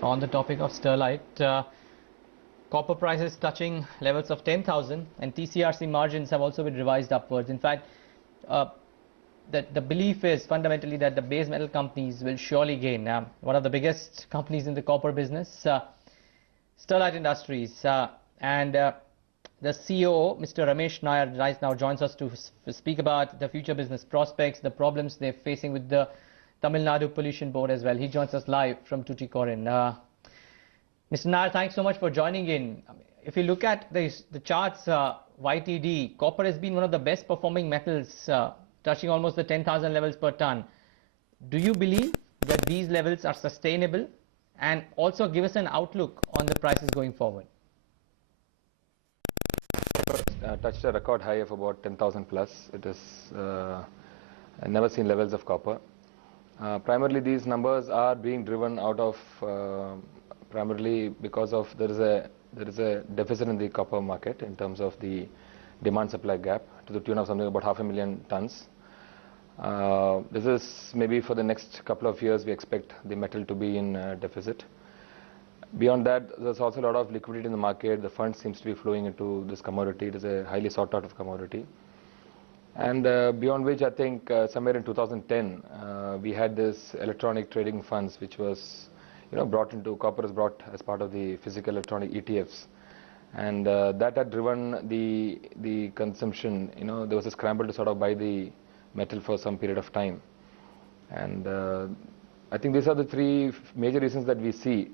On the topic of Sterlite, copper prices touching levels of 10,000 and TCRC margins have also been revised upwards. In fact, uh, the belief is fundamentally that the base metal companies will surely gain. One of the biggest companies in the copper business, Sterlite Industries, and the COO, Mr. Ramesh Nair, right now joins us to speak about the future business prospects, the problems they're facing with the Tamil Nadu Pollution Board as well. He joins us live from Tuticorin. Mr. Nair, thanks so much for joining in. If you look at the charts, YTD, copper has been one of the best performing metals, touching almost the 10,000 levels per ton. Do you believe that these levels are sustainable? And also give us an outlook on the prices going forward. Touched a record high of about 10,000 plus. It is never seen levels of copper. Primarily, these numbers are being driven out of primarily because of there is a deficit in the copper market in terms of the demand supply gap to the tune of something about 500,000 tons. This is maybe for the next couple of years we expect the metal to be in deficit. Beyond that, there's also a lot of liquidity in the market. The fund seems to be flowing into this commodity. It is a highly sought out of commodity. And beyond which, I think somewhere in 2010, we had this electronic trading funds, which was, brought into copper is brought as part of the physical electronic ETFs, and that had driven the consumption. There was a scramble to sort of buy the metal for some period of time, and I think these are the three major reasons that we see,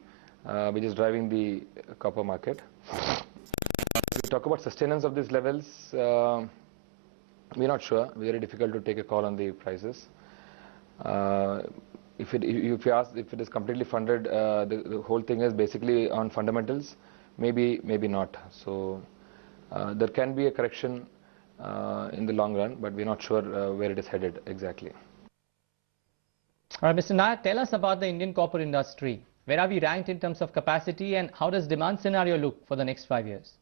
which is driving the copper market. If we talk about sustenance of these levels, we're not sure. Very difficult to take a call on the prices. If you ask if it is completely funded, the whole thing is basically on fundamentals. Maybe not. So there can be a correction in the long run, but we're not sure where it is headed exactly. All right, Mr. Nair, tell us about the Indian copper industry. Where are we ranked in terms of capacity, and how does demand scenario look for the next 5 years?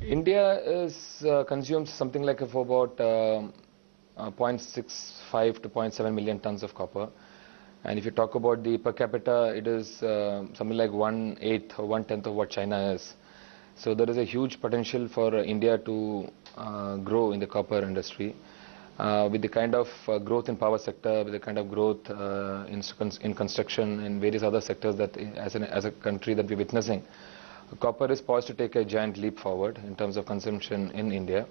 India consumes something like of about 0.65 to 0.7 million tons of copper. And if you talk about the per capita, it is something like 1/8 or 1/10 of what China is. So there is a huge potential for India to grow in the copper industry. With the kind of growth in power sector, with the kind of growth in construction and various other sectors that as a country that we're witnessing, copper is poised to take a giant leap forward in terms of consumption in India.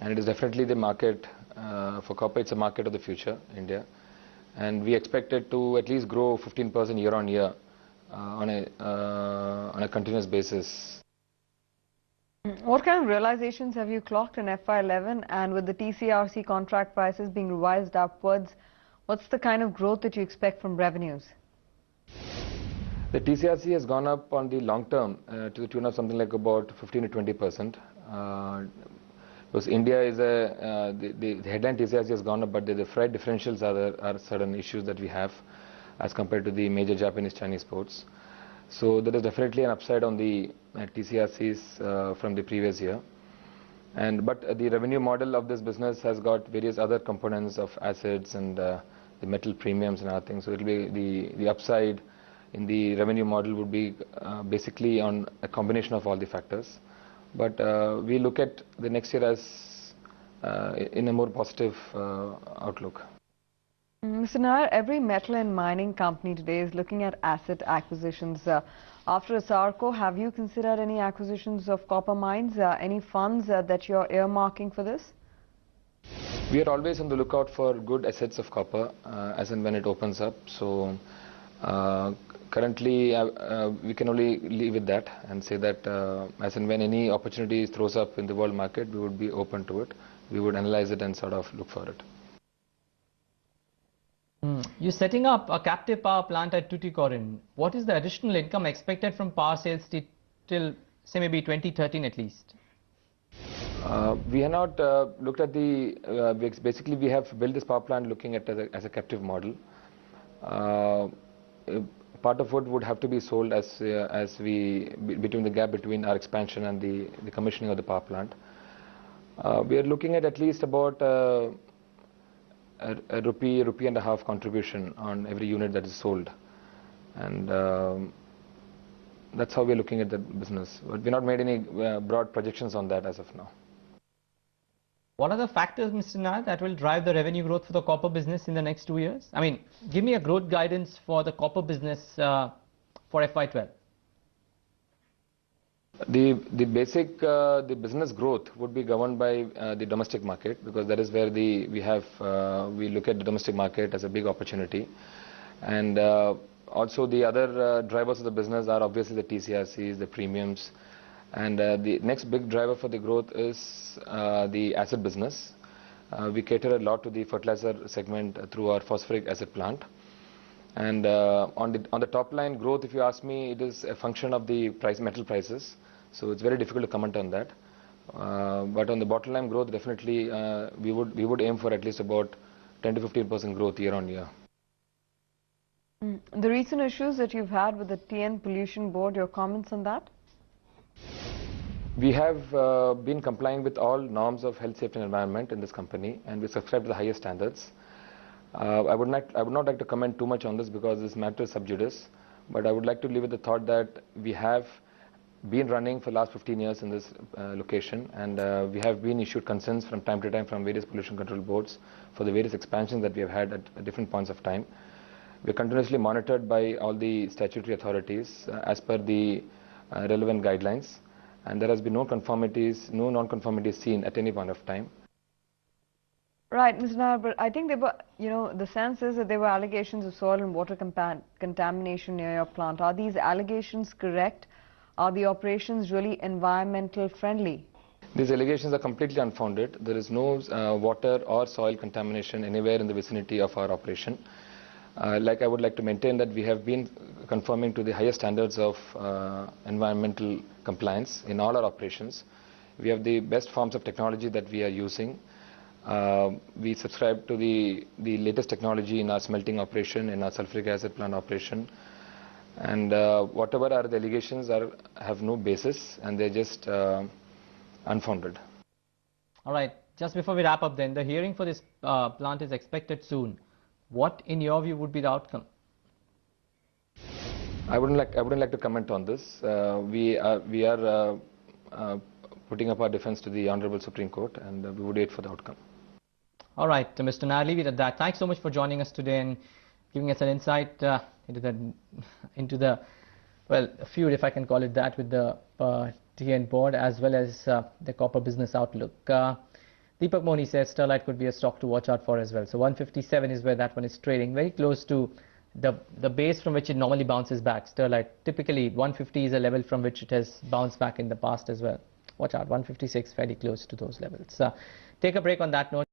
And it is definitely the market for copper. It's a market of the future, India. And we expect it to at least grow 15% year on year on a continuous basis. What kind of realizations have you clocked in FY11, and with the TCRC contract prices being revised upwards, what's the kind of growth that you expect from revenues? The TCRC has gone up on the long term to the tune of something like about 15 to 20%. Because India is the headline TCRC has gone up, but the freight differentials are certain issues that we have as compared to the major Japanese Chinese ports. So there is definitely an upside on the TCRCs from the previous year. But the revenue model of this business has got various other components of assets and the metal premiums and other things. So it will be the upside in the revenue model would be basically on a combination of all the factors. But we look at the next year as in a more positive outlook. Mr. Nair, every metal and mining company today is looking at asset acquisitions. After Asarco, have you considered any acquisitions of copper mines? Any funds that you're earmarking for this? We are always on the lookout for good assets of copper as and when it opens up. So currently we can only leave with that and say that as and when any opportunity throws up in the world market, we would be open to it. We would analyze it and sort of look for it. You're setting up a captive power plant at Tuticorin. What is the additional income expected from power sales till say maybe 2013 at least? We have not looked at the, basically we have built this power plant looking at it as a captive model. Part of it would have to be sold between the gap between our expansion and the commissioning of the power plant. We are looking at least about a rupee and a half contribution on every unit that is sold. and that's how we're looking at the business. But we've not made any broad projections on that as of now. What are the factors, Mr. Nair, that will drive the revenue growth for the copper business in the next 2 years? I mean, give me a growth guidance for the copper business for FY12. The basic the business growth would be governed by the domestic market, because that is where we look at the domestic market as a big opportunity, and also the other drivers of the business are obviously the TCRCs, the premiums, and the next big driver for the growth is the acid business. We cater a lot to the fertilizer segment through our phosphoric acid plant. And on the top line growth, if you ask me, it is a function of the metal prices. So it's very difficult to comment on that. But on the bottom line growth, definitely we would aim for at least about 10 to 15% growth year on year. The recent issues that you've had with the TN Pollution Board, your comments on that? We have been complying with all norms of health, safety and environment in this company, and we subscribe to the highest standards. I would not like to comment too much on this because this matter is sub judice, but I would like to leave with the thought that we have been running for the last 15 years in this location, and we have been issued consents from time to time from various pollution control boards for the various expansions that we have had at different points of time. We are continuously monitored by all the statutory authorities as per the relevant guidelines, and there has been no non-conformities seen at any point of time. Right, Mr. Nair, but I think there were, the sense is that there were allegations of soil and water contamination near your plant. Are these allegations correct? Are the operations really environmental friendly? These allegations are completely unfounded. There is no water or soil contamination anywhere in the vicinity of our operation. I would like to maintain that we have been conforming to the highest standards of environmental compliance in all our operations. We have the best forms of technology that we are using. We subscribe to the latest technology in our smelting operation, in our sulfuric acid plant operation, and whatever are the allegations have no basis, and they're just unfounded. All right, just before we wrap up then, the hearing for this plant is expected soon. What, in your view, would be the outcome? I wouldn't like to comment on this. We are putting up our defense to the Honorable Supreme Court, and we would wait for the outcome. All right, Mr. Nair, leave it at that. Thanks so much for joining us today and giving us an insight into the feud, if I can call it that, with the TN board as well as the copper business outlook. Deepak Moni says Sterlite could be a stock to watch out for as well. So 157 is where that one is trading, very close to the base from which it normally bounces back. Sterlite, typically 150 is a level from which it has bounced back in the past as well. Watch out, 156 fairly close to those levels. Take a break on that note.